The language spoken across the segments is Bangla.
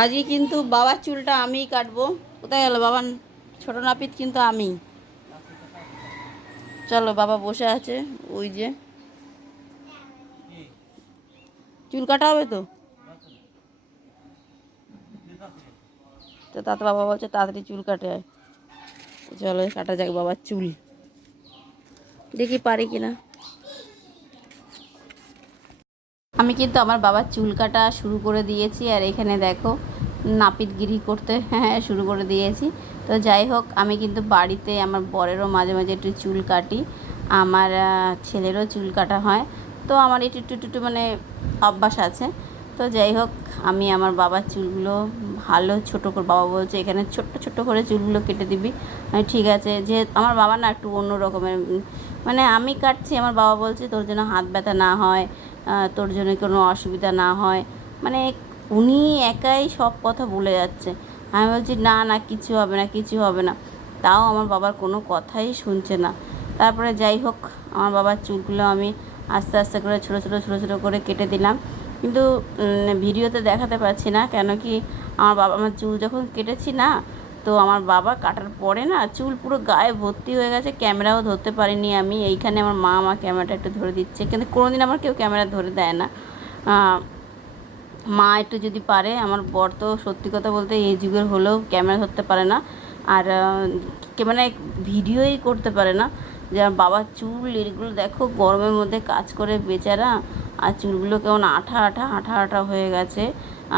আজকে কিন্তু বাবার চুলটা আমিই কাটবো। কোথায় গেল বাবার ছোট নাপিত? কিন্তু আমি। চলো, বাবা বসে আছে ওই যে। চুল কাটা হবে তো? তো তাতে বাবা বলছে তাড়াতাড়ি চুল কাটে আয়। চলো কাটা যাক বাবার চুল, দেখি পারি কিনা। আমি কিন্তু আমার বাবার চুল কাটা শুরু করে দিয়েছি, আর এখানে দেখো নাপিতগিরি করতে হ্যাঁ শুরু করে দিয়েছি। তো যাই হোক, আমি কিন্তু বাড়িতে আমার বরেরও মাঝে মাঝে একটু চুল কাটি, আমার ছেলেরও চুল কাটা হয়। তো আমার একটু একটু একটু মানে অভ্যাস আছে। তো যাই হোক, আমি আমার বাবার চুলগুলো ভালো ছোটো করে, বাবা বলছে এখানে ছোট্ট ছোট্ট করে চুলগুলো কেটে দিবি। আমি ঠিক আছে, যে আমার বাবা না একটু অন্য রকমের, মানে আমি কাটছি, আমার বাবা বলছে তোর জন্য হাত ব্যথা না হয়, তোর জন্য কোনো অসুবিধা না হয়, মানে উনি একাই সব কথা বলে যাচ্ছে। আমি বলছি না না, কিছু হবে না, কিছু হবে না। তাও আমার বাবার কোনো কথাই শুনছে না। তারপরে যাই হোক, আমার বাবার চুলগুলো আমি আস্তে আস্তে করে ছোটো ছোটো ছোটো ছোটো করে কেটে দিলাম। কিন্তু ভিডিওতে দেখাতে পারছি না, কেন কি আমার চুল যখন কেটেছি না, তো আমার বাবা কাটার পরে না চুল পুরো গায়ে ভর্তি হয়ে গেছে, ক্যামেরাও ধরতে পারিনি আমি। এইখানে আমার মা আমার ক্যামেরাটা একটু ধরে দিচ্ছে, কিন্তু কোনোদিন আমার কেউ ক্যামেরা ধরে দেয় না। মা একটু যদি পারে, আমার বর তো সত্যি কথা বলতে এই যুগের হলেও ক্যামেরা ধরতে পারে না, আর মানে ভিডিওই করতে পারে না। যে বাবার চুল এগুলো দেখো, গরমের মধ্যে কাজ করে বেচারা, আর চুলগুলো কেমন আঠা আঠা আঠা আঠা হয়ে গেছে,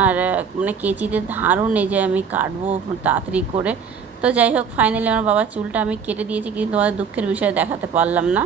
আর মানে কেচিতে ধারও নেই যে আমি কাটবো তাড়াতাড়ি করে। তো যাই হোক, ফাইনালি আমার বাবার চুলটা আমি কেটে দিয়েছি, কিন্তু তোমাদের দুঃখের বিষয় দেখাতে পারলাম না।